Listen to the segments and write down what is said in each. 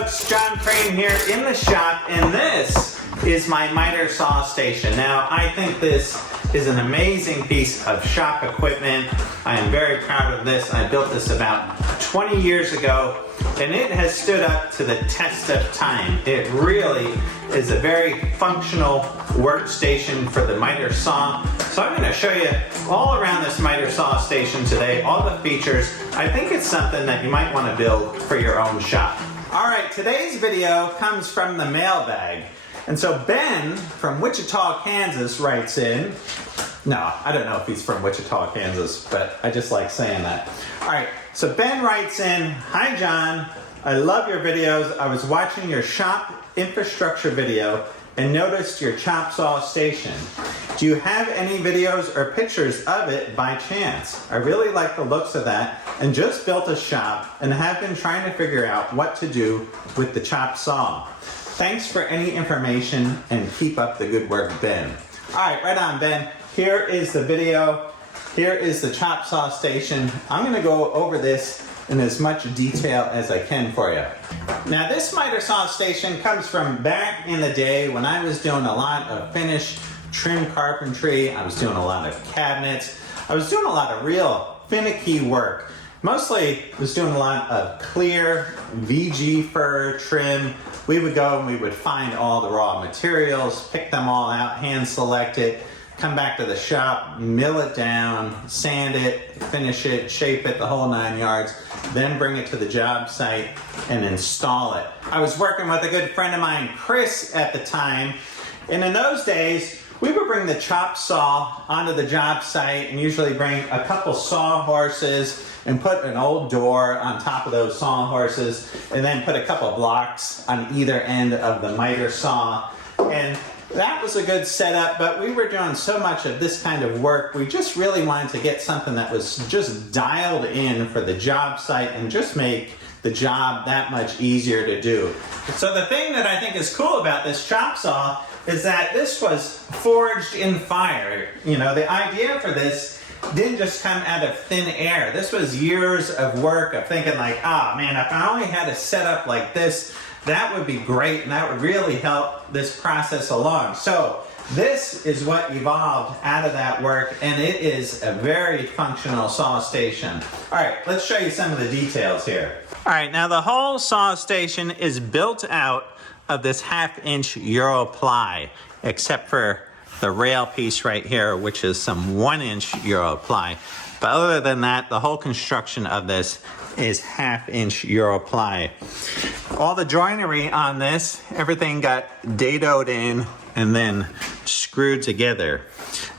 folks, John Crane here in the shop, and this is my miter saw station. Now, I think this is an amazing piece of shop equipment. I am very proud of this. I built this about 20 years ago, and it has stood up to the test of time. It really is a very functional workstation for the miter saw. So I'm going to show you all around this miter saw station today, all the features. I think it's something that you might want to build for your own shop. All right, today's video comes from the mailbag. And so Ben from Wichita, Kansas writes in. No, I don't know if he's from Wichita, Kansas, but I just like saying that. All right, so Ben writes in, "Hi John, I love your videos. I was watching your shop infrastructure video and noticed your chop saw station. Do you have any videos or pictures of it by chance? I really like the looks of that and just built a shop and have been trying to figure out what to do with the chop saw. Thanks for any information and keep up the good work, Ben." All right on, Ben. Here is the video. Here is the chop saw station. I'm going to go over this in as much detail as I can for you. Now, this miter saw station comes from back in the day when I was doing a lot of finished trim carpentry. I was doing a lot of cabinets. I was doing a lot of real finicky work. Mostly was doing a lot of clear VG fir trim. We would go and we would find all the raw materials, pick them all out, hand select it, come back to the shop, mill it down, sand it, finish it, shape it, the whole 9 yards, then bring it to the job site and install it. I was working with a good friend of mine, Chris, at the time, and in those days, we would bring the chop saw onto the job site and usually bring a couple saw horses and put an old door on top of those saw horses and then put a couple blocks on either end of the miter saw. And that was a good setup, but we were doing so much of this kind of work, we just really wanted to get something that was just dialed in for the job site and just make the job that much easier to do. So the thing that I think is cool about this chop saw is that this was forged in fire. You know, the idea for this didn't just come out of thin air. This was years of work of thinking like, man, if I only had a setup like this, that would be great and that would really help this process along. So this is what evolved out of that work, and it is a very functional saw station. All right, let's show you some of the details here. All right, now the whole saw station is built out of this 1/2-inch Euro ply, except for the rail piece right here, which is some 1-inch Euro ply. But other than that, the whole construction of this is 1/2-inch Euro ply. All the joinery on this, everything got dadoed in and then screwed together.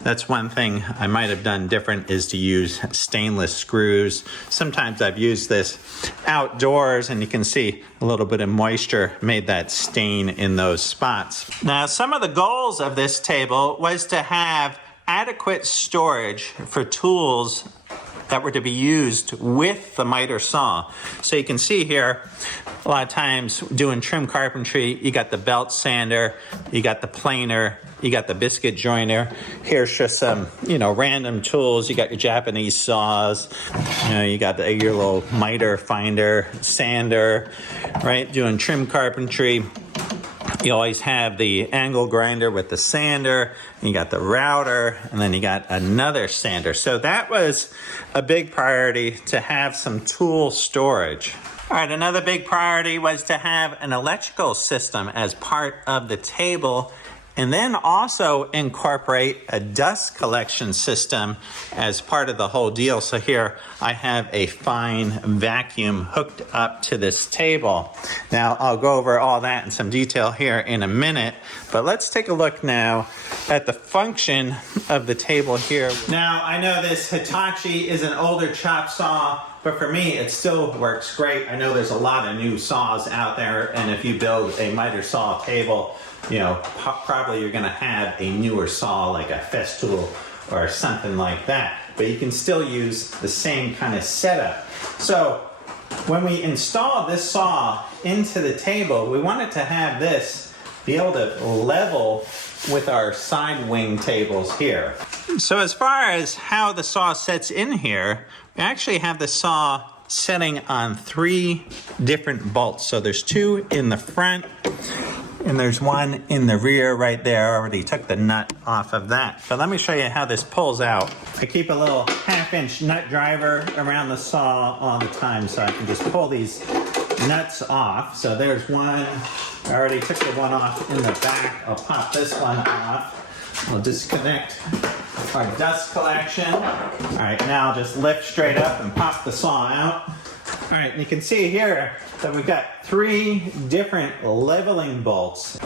That's one thing I might have done different, is to use stainless screws. Sometimes I've used this outdoors and you can see a little bit of moisture made that stain in those spots. Now, some of the goals of this table was to have adequate storage for tools that were to be used with the miter saw. So you can see here, a lot of times doing trim carpentry, you got the belt sander, you got the planer, you got the biscuit joiner. Here's just some, random tools. You got your Japanese saws, you got your little miter finder, sander, right? Doing trim carpentry. You always have the angle grinder with the sander, you got the router, and then you got another sander. So that was a big priority, to have some tool storage. All right, another big priority was to have an electrical system as part of the table, and then also incorporate a dust collection system as part of the whole deal. So here I have a fine vacuum hooked up to this table. Now I'll go over all that in some detail here in a minute, but let's take a look now at the function of the table here. Now, I know this Hitachi is an older chop saw, but for me, it still works great. I know there's a lot of new saws out there, and if you build a miter saw table, probably you're gonna have a newer saw like a Festool or something like that, but you can still use the same kind of setup. So when we installed this saw into the table, we wanted to have this be able to level with our side wing tables here. So as far as how the saw sets in here, we actually have the saw sitting on 3 different bolts. So there's 2 in the front, and there's 1 in the rear right there. I already took the nut off of that. But let me show you how this pulls out. I keep a little 1/2-inch nut driver around the saw all the time so I can just pull these nuts off. So there's 1. I already took the one off in the back. I'll pop this one off. We'll disconnect our dust collection. All right, now I'll just lift straight up and pop the saw out. All right, you can see here that we've got 3 different leveling bolts.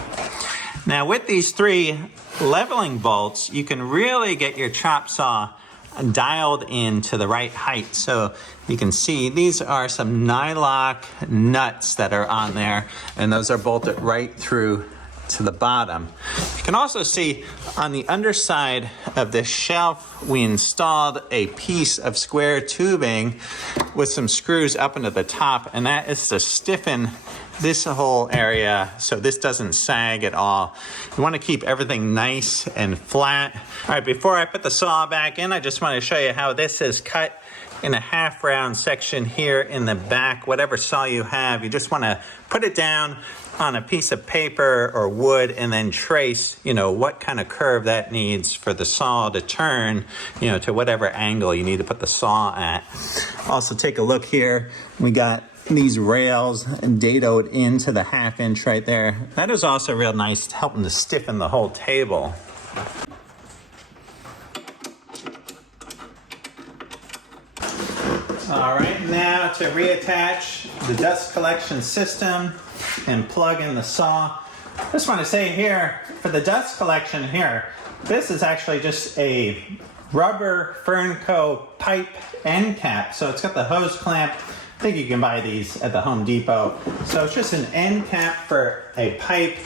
Now with these 3 leveling bolts, you can really get your chop saw dialed in to the right height. So you can see these are some nylock nuts that are on there, and those are bolted right through to the bottom. You can also see on the underside of this shelf, we installed a piece of square tubing with some screws up into the top, and that is to stiffen this whole area so this doesn't sag at all. You want to keep everything nice and flat. All right, before I put the saw back in, I just want to show you how this is cut in a 1/2 round section here in the back. Whatever saw you have, you just want to put it down on a piece of paper or wood and then trace, what kind of curve that needs for the saw to turn, to whatever angle you need to put the saw at. Also take a look here. We got these rails dadoed into the 1/2 inch right there. That is also real nice, helping to stiffen the whole table. All right, now to reattach the dust collection system and plug in the saw. Just want to say here, for the dust collection here, this is actually just a rubber Fernco pipe end cap. So it's got the hose clamp. I think you can buy these at the Home Depot. So it's just an end cap for a pipe.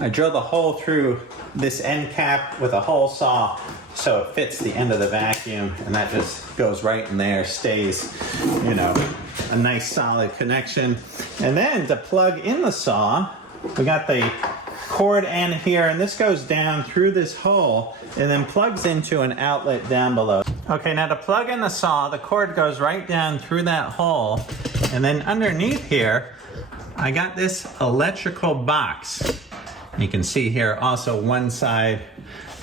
I drilled a hole through this end cap with a hole saw so it fits the end of the vacuum, and that just goes right in there, stays, a nice solid connection. And then to plug in the saw, we got the cord end here, and this goes down through this hole and then plugs into an outlet down below. Okay, now to plug in the saw, the cord goes right down through that hole, and then underneath here, I got this electrical box. You can see here also one side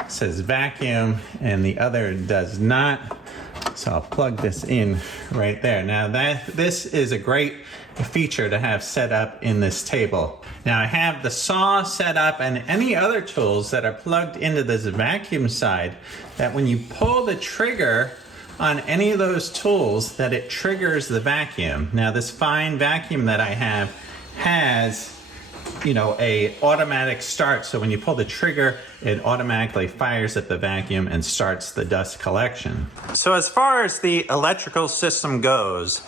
says vacuum and the other does not. So I'll plug this in right there. Now this is a great feature to have set up in this table. Now I have the saw set up and any other tools that are plugged into this vacuum side, that when you pull the trigger on any of those tools, that it triggers the vacuum. Now this fine vacuum that I have has a automatic start. So when you pull the trigger, it automatically fires at the vacuum and starts the dust collection. So as far as the electrical system goes,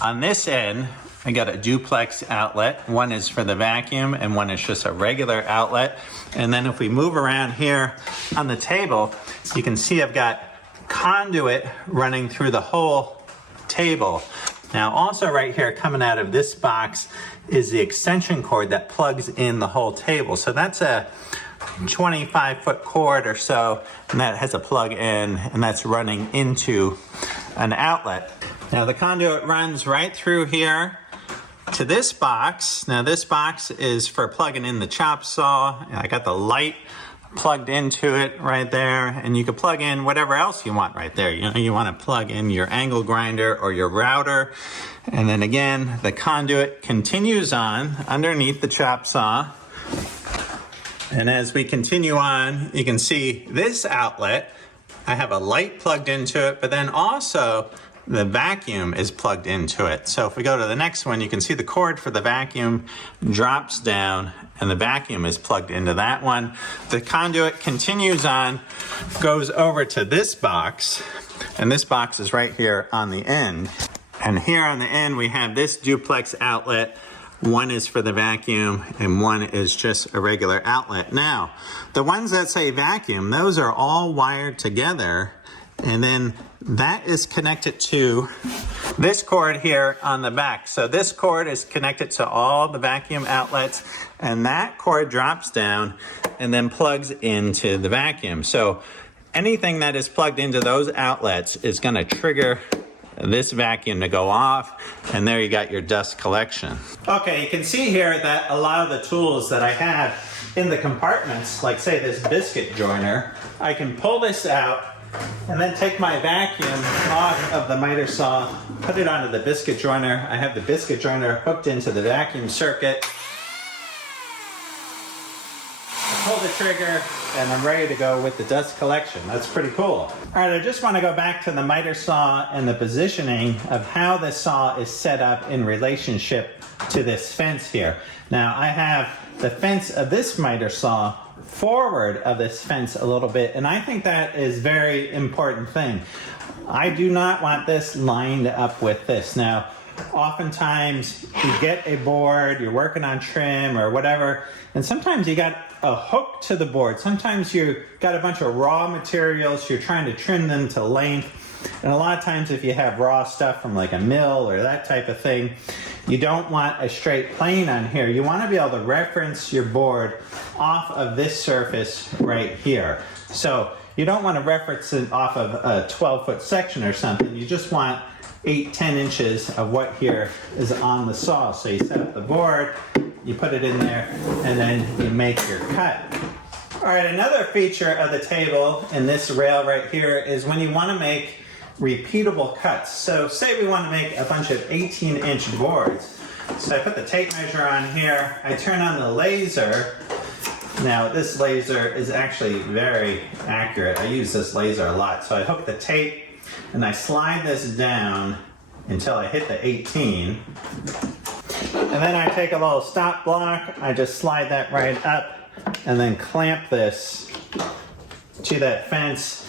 on this end, I got a duplex outlet. One is for the vacuum and one is just a regular outlet. And then if we move around here on the table, you can see I've got conduit running through the whole table. Now also right here coming out of this box is the extension cord that plugs in the whole table. So that's a 25-foot cord or so, and that has a plug in, and that's running into an outlet. Now the conduit runs right through here to this box. Now this box is for plugging in the chop saw. I got the light plugged into it right there, and you can plug in whatever else you want right there. You want to plug in your angle grinder or your router, and then again the conduit continues on underneath the chop saw. And as we continue on, you can see this outlet, I have a light plugged into it, but then also the vacuum is plugged into it. So if we go to the next one, you can see the cord for the vacuum drops down and the vacuum is plugged into that one. The conduit continues on, goes over to this box, and this box is right here on the end. And here on the end, we have this duplex outlet. One is for the vacuum and one is just a regular outlet. Now, the ones that say vacuum, those are all wired together, and then that is connected to this cord here on the back. So this cord is connected to all the vacuum outlets, and that cord drops down and then plugs into the vacuum. So anything that is plugged into those outlets is going to trigger this vacuum to go off, and there you got your dust collection. Okay, you can see here that a lot of the tools that I have in the compartments, like say this biscuit joiner, I can pull this out and then take my vacuum off of the miter saw, put it onto the biscuit joiner. I have the biscuit joiner hooked into the vacuum circuit. Pull the trigger and I'm ready to go with the dust collection. That's pretty cool. All right, I just want to go back to the miter saw and the positioning of how this saw is set up in relationship to this fence here. Now I have the fence of this miter saw forward of this fence a little bit, and I think that is a very important thing. I do not want this lined up with this. Now, oftentimes you get a board, you're working on trim or whatever, and sometimes you got a hook to the board. Sometimes you got a bunch of raw materials, you're trying to trim them to length. And a lot of times if you have raw stuff from like a mill or that type of thing, you don't want a straight plane on here. You want to be able to reference your board off of this surface right here. So you don't want to reference it off of a 12-foot section or something. You just want 8-10 inches of what here is on the saw. So you set up the board, you put it in there, and then you make your cut. All right, another feature of the table in this rail right here is when you want to make repeatable cuts. So say we want to make a bunch of 18-inch boards. So I put the tape measure on here, I turn on the laser. Now this laser is actually very accurate. I use this laser a lot. So I hook the tape and I slide this down until I hit the 18. And then I take a little stop block, I just slide that right up and then clamp this to that fence.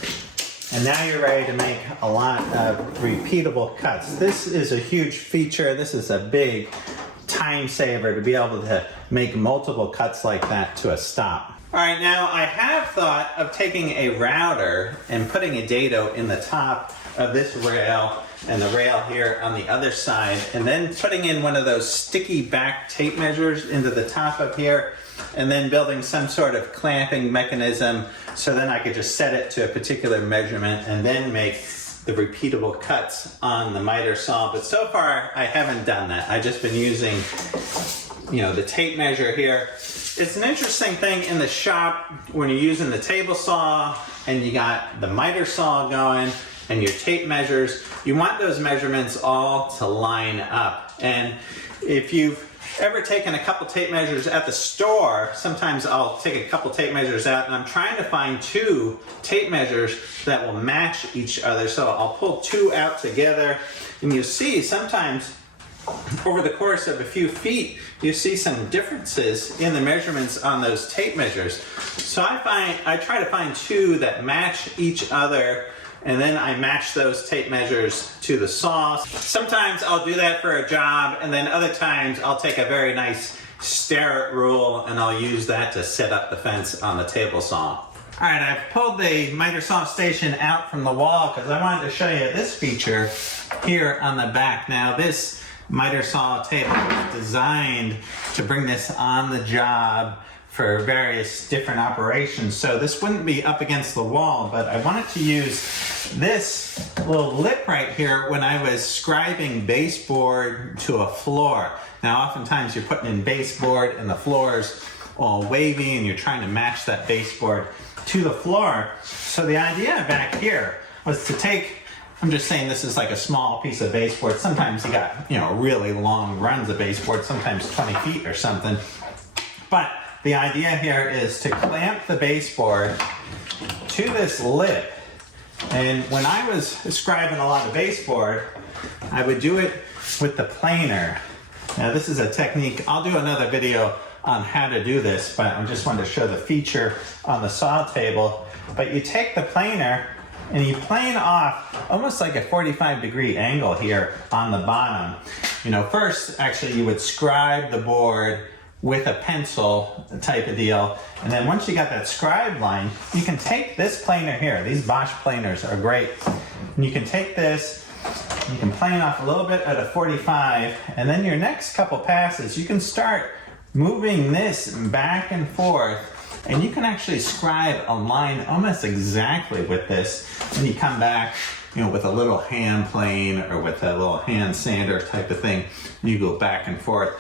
And now you're ready to make a lot of repeatable cuts. This is a huge feature. This is a big time saver to be able to make multiple cuts like that to a stop. All right, now I have thought of taking a router and putting a dado in the top of this rail and the rail here on the other side, and then putting in one of those sticky back tape measures into the top of here, and then building some sort of clamping mechanism so then I could just set it to a particular measurement and then make the repeatable cuts on the miter saw. But so far I haven't done that. I've just been using, the tape measure here. It's an interesting thing in the shop when you're using the table saw and you got the miter saw going and your tape measures. You want those measurements all to line up. And if you've ever taken a couple tape measures at the store, sometimes I'll take a couple tape measures out and I'm trying to find two tape measures that will match each other. So I'll pull two out together and you'll see sometimes over the course of a few feet, you see some differences in the measurements on those tape measures. So I try to find two that match each other, and then I match those tape measures to the saw. Sometimes I'll do that for a job, and then other times I'll take a very nice Starrett rule and I'll use that to set up the fence on the table saw. All right, I've pulled the miter saw station out from the wall because I wanted to show you this feature here on the back. Now this miter saw table is designed to bring this on the job for various different operations. So this wouldn't be up against the wall, but I wanted to use this little lip right here when I was scribing baseboard to a floor. Now oftentimes you're putting in baseboard and the floor's all wavy and you're trying to match that baseboard to the floor. So the idea back here was to take, I'm just saying this is like a small piece of baseboard. Sometimes you got, really long runs of baseboard, sometimes 20 feet or something. But the idea here is to clamp the baseboard to this lip. And when I was scribing a lot of baseboard, I would do it with the planer. Now this is a technique, I'll do another video on how to do this, but I just wanted to show the feature on the saw table. But you take the planer and you plane off almost like a 45-degree angle here on the bottom. First, actually, you would scribe the board with a pencil type of deal. And then once you got that scribe line, you can take this planer here. These Bosch planers are great. And you can take this, you can plane off a little bit at a 45, and then your next couple passes, you can start moving this back and forth, and you can actually scribe a line almost exactly with this. When you come back you know, with a little hand plane or with a little hand sander type of thing, you go back and forth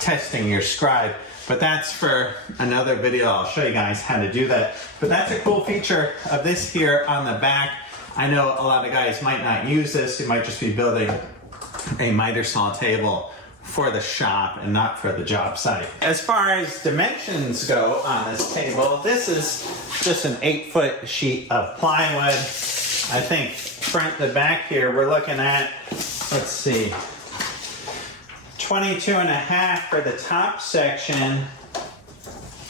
testing your scribe. But that's for another video. I'll show you guys how to do that. But that's a cool feature of this here on the back. I know a lot of guys might not use this. You might just be building a miter saw table for the shop and not for the job site. As far as dimensions go on this table, this is just an 8-foot sheet of plywood. I think front to back here, we're looking at, let's see, 22.5 for the top section.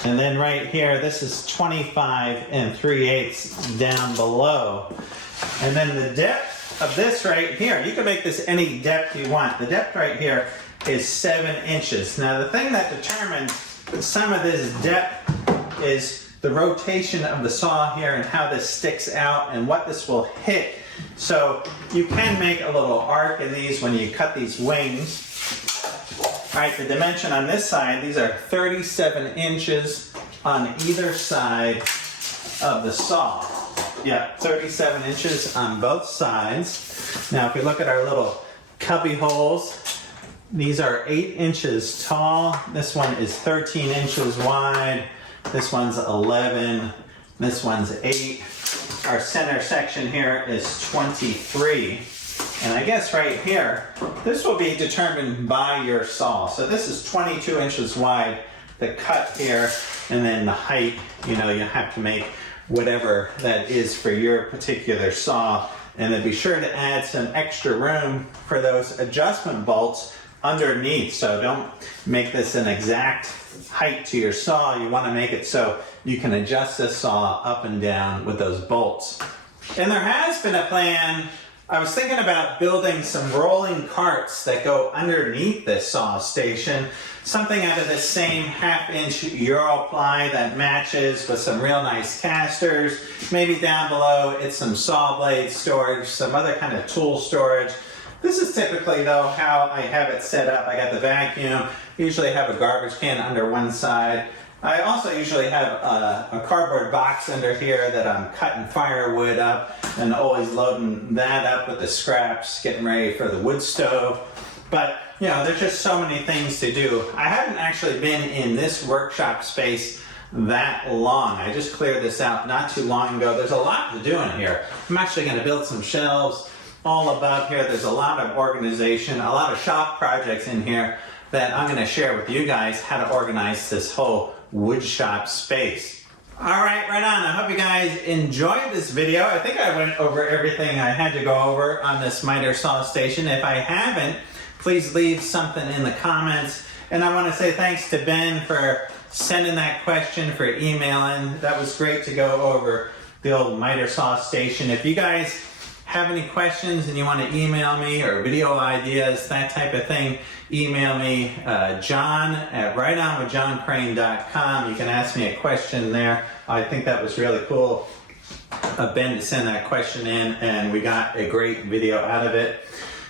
And then right here, this is 25 3/8 down below. And then the depth of this right here, you can make this any depth you want. The depth right here is 7 inches. Now the thing that determines some of this depth is the rotation of the saw here and how this sticks out and what this will hit. So you can make a little arc in these when you cut these wings. All right, the dimension on this side, these are 37 inches on either side of the saw. Yeah, 37 inches on both sides. Now if we look at our little cubby holes, these are 8 inches tall. This one is 13 inches wide. This one's 11. This one's 8. Our center section here is 23. And I guess right here, this will be determined by your saw. So this is 22 inches wide, the cut here, and then the height, you know, you have to make whatever that is for your particular saw. And then be sure to add some extra room for those adjustment bolts underneath. So don't make this an exact height to your saw. You want to make it so you can adjust this saw up and down with those bolts. And there has been a plan. I was thinking about building some rolling carts that go underneath this saw station. Something out of this same 1/2-inch Euro ply that matches with some real nice casters. Maybe down below it's some saw blade storage, some other kind of tool storage. This is typically though how I have it set up. I got the vacuum, usually have a garbage can under one side. I also usually have a cardboard box under here that I'm cutting firewood up and always loading that up with the scraps, getting ready for the wood stove. But, you know, there's just so many things to do. I haven't actually been in this workshop space that long. I just cleared this out not too long ago. There's a lot to do in here. I'm actually going to build some shelves all above here. There's a lot of organization, a lot of shop projects in here that I'm going to share with you guys how to organize this whole wood shop space. All right, right on. I hope you guys enjoyed this video. I think I went over everything I had to go over on this miter saw station. If I haven't, please leave something in the comments. And I want to say thanks to Ben for sending that question, for emailing. That was great to go over the old miter saw station. If you guys have any questions and you want to email me or video ideas, that type of thing, email me, John at rightonwithjohncrane.com. You can ask me a question there. I think that was really cool of Ben to send that question in, and we got a great video out of it.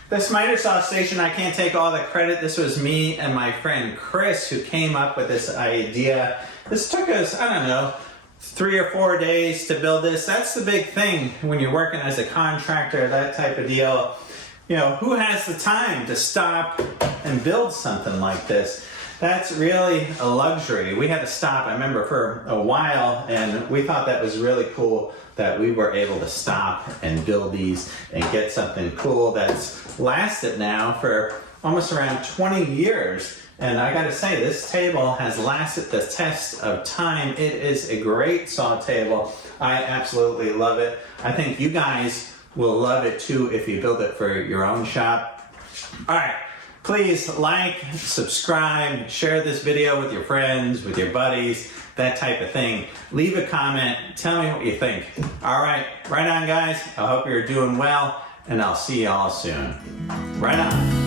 This miter saw station, I can't take all the credit. This was me and my friend Chris who came up with this idea. This took us, I don't know, 3 or 4 days to build this. That's the big thing when you're working as a contractor, that type of deal. You know, who has the time to stop and build something like this? That's really a luxury. We had to stop, I remember, for a while, and we thought that was really cool that we were able to stop and build these and get something cool that's lasted now for almost around 20 years. And I gotta say, this table has lasted the test of time. It is a great saw table. I absolutely love it. I think you guys will love it too if you build it for your own shop. All right, please like, subscribe, share this video with your friends, with your buddies, that type of thing. Leave a comment, tell me what you think. All right, right on guys. I hope you're doing well, and I'll see you all soon. Right on.